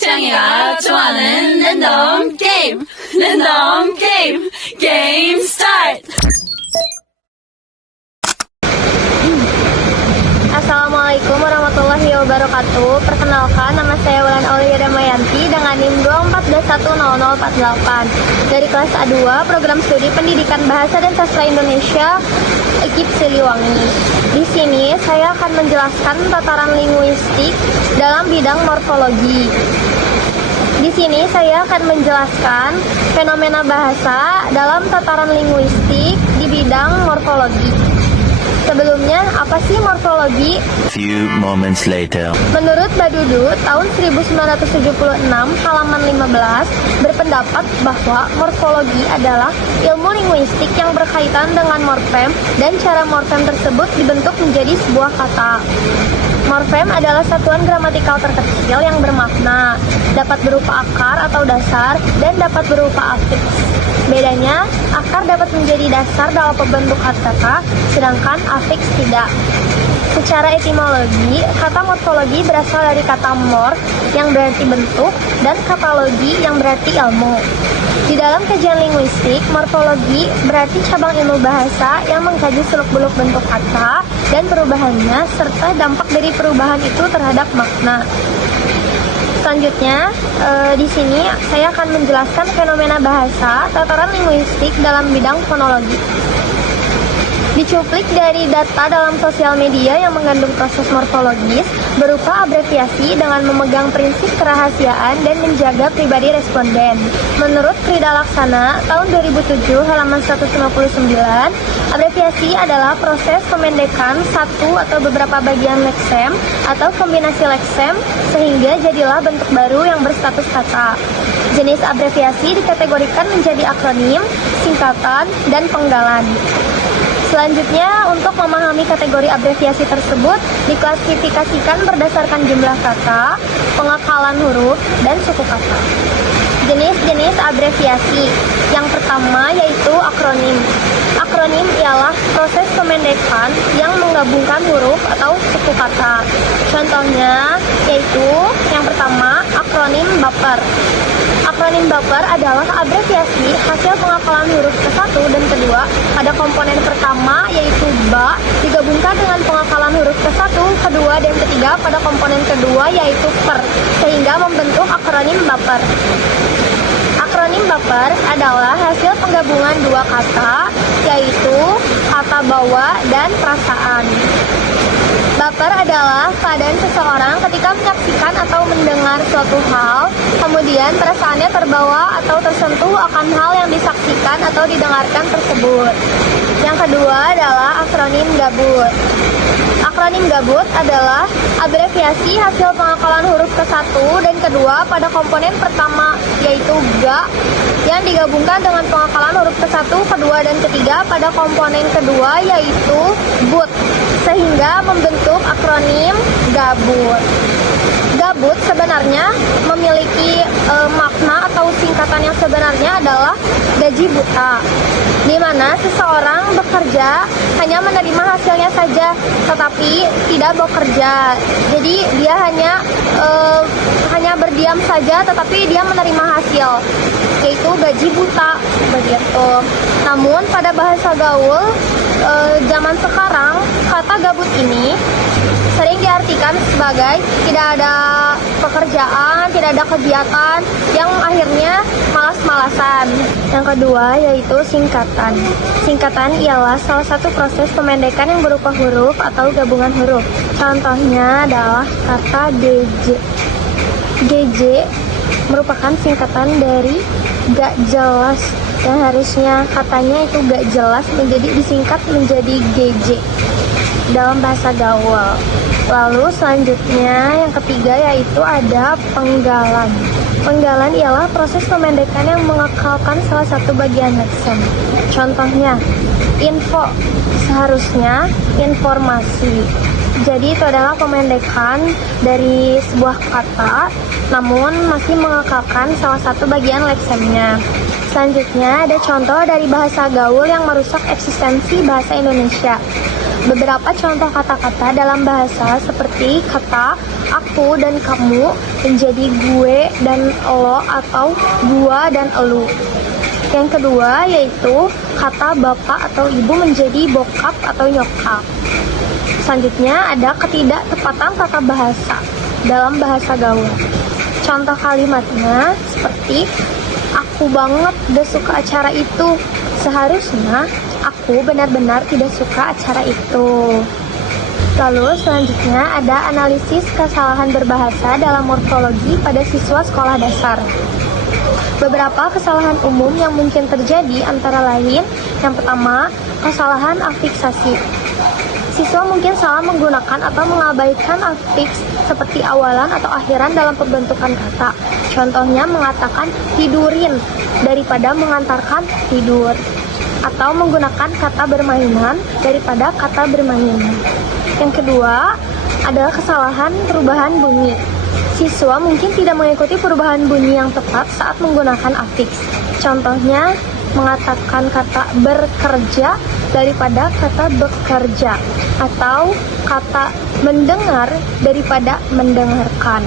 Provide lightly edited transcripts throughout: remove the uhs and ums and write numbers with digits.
창이가 좋아하는 랜덤 게임, 랜덤 게임, 게임 스타트! Assalamualaikum warahmatullahi wabarakatuh. Perkenalkan, nama saya Wulan Aulia Damayanti dengan NIM 214100048 dari kelas A2 Program Studi Pendidikan Bahasa dan Sastra Indonesia IKIP Siliwangi. Di sini saya akan menjelaskan tataran linguistik dalam bidang morfologi. Di sini saya akan menjelaskan fenomena bahasa dalam tataran linguistik di bidang morfologi. Sebelumnya, apa sih morfologi? Few moments later. Menurut Badudu, tahun 1976, halaman 15, berpendapat bahwa morfologi adalah ilmu linguistik yang berkaitan dengan morfem dan cara morfem tersebut dibentuk menjadi sebuah kata. Morfem adalah satuan gramatikal terkecil yang bermakna, dapat berupa akar atau dasar, dan dapat berupa afiks. Bedanya, akar dapat menjadi dasar dalam pembentuk kata, sedangkan afiks tidak. Secara etimologi, kata morfologi berasal dari kata mor yang berarti bentuk dan katalogi yang berarti ilmu. Di dalam kajian linguistik, morfologi berarti cabang ilmu bahasa yang mengkaji seluk-beluk bentuk kata dan perubahannya serta dampak dari perubahan itu terhadap makna. Selanjutnya, di sini saya akan menjelaskan fenomena bahasa, tataran linguistik dalam bidang fonologi. Dicuplik dari data dalam sosial media yang mengandung proses morfologis berupa abreviasi dengan memegang prinsip kerahasiaan dan menjaga pribadi responden. Menurut Krida Laksana, tahun 2007, halaman 159, abreviasi adalah proses pemendekan satu atau beberapa bagian leksem atau kombinasi leksem sehingga jadilah bentuk baru yang berstatus kata. Jenis abreviasi dikategorikan menjadi akronim, singkatan, dan penggalan. Selanjutnya, untuk memahami kategori abreviasi tersebut diklasifikasikan berdasarkan jumlah kata, pengakalan huruf, dan suku kata. Jenis-jenis abreviasi. Yang pertama yaitu akronim. Akronim ialah proses pemendekan yang menggabungkan huruf atau suku kata. Contohnya yaitu yang pertama akronim baper. Akronim baper adalah abreviasi hasil pengakalan huruf ke-1 dan kedua pada komponen pertama yaitu ba digabungkan dengan pengakalan huruf ke-1, kedua, dan ketiga pada komponen kedua yaitu per sehingga membentuk akronim baper. Akronim baper adalah hasil penggabungan dua kata yaitu kata bawa dan perasaan. Baper adalah keadaan seseorang ketika menyaksikan atau mendengar suatu hal, kemudian perasaannya terbawa atau tersentuh akan hal yang disaksikan atau didengarkan tersebut. Yang kedua adalah akronim gabut. Akronim gabut adalah abreviasi hasil pengakalan huruf ke-1 dan kedua pada komponen pertama yaitu ga yang digabungkan dengan pengakalan huruf ke-1, kedua, dan ketiga pada komponen kedua yaitu but sehingga membentuk akronim gabut. Gabut sebenarnya memiliki makna atau singkatan yang sebenarnya adalah gaji buta, di mana seseorang bekerja hanya menerima hasilnya saja, tetapi tidak bekerja. Jadi dia hanya berdiam saja, tetapi dia menerima hasil, yaitu gaji buta begitu. Namun pada bahasa gaul zaman sekarang, kata gabut ini sering diartikan sebagai tidak ada pekerjaan, tidak ada kegiatan yang akhirnya malas-malasan. Yang kedua yaitu singkatan. Singkatan ialah salah satu proses pemendekan yang berupa huruf atau gabungan huruf. Contohnya adalah kata GJ. GJ merupakan singkatan dari gak jelas, yang harusnya katanya itu gak jelas menjadi disingkat menjadi GJ dalam bahasa gaul. Lalu selanjutnya yang ketiga yaitu ada penggalan. Penggalan ialah proses pemendekan yang mengakalkan salah satu bagian leksem. Contohnya, info seharusnya informasi. Jadi itu adalah pemendekan dari sebuah kata, namun masih mengakalkan salah satu bagian leksemnya. Selanjutnya ada contoh dari bahasa gaul yang merusak eksistensi bahasa Indonesia. Beberapa contoh kata-kata dalam bahasa seperti kata aku dan kamu menjadi gue dan lo atau gua dan elu. Yang kedua yaitu kata bapak atau ibu menjadi bokap atau nyokap. Selanjutnya ada ketidaktepatan tata bahasa dalam bahasa gaul. Contoh kalimatnya seperti aku banget gak suka acara itu. Seharusnya aku benar-benar tidak suka acara itu. Lalu selanjutnya ada analisis kesalahan berbahasa dalam morfologi pada siswa sekolah dasar. Beberapa kesalahan umum yang mungkin terjadi antara lain, yang pertama, kesalahan afiksasi. Siswa mungkin salah menggunakan atau mengabaikan afiks seperti awalan atau akhiran dalam pembentukan kata. Contohnya mengatakan tidurin daripada mengantarkan tidur, atau menggunakan kata bermainan daripada kata bermainan. Yang kedua adalah kesalahan perubahan bunyi. Siswa mungkin tidak mengikuti perubahan bunyi yang tepat saat menggunakan afiks. Contohnya mengatakan kata bekerja daripada kata bekerja, atau kata mendengar daripada mendengarkan.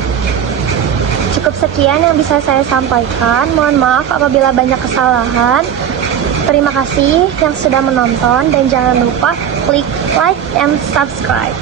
Cukup sekian yang bisa saya sampaikan. Mohon maaf apabila banyak kesalahan. Terima kasih yang sudah menonton dan jangan lupa klik like and subscribe.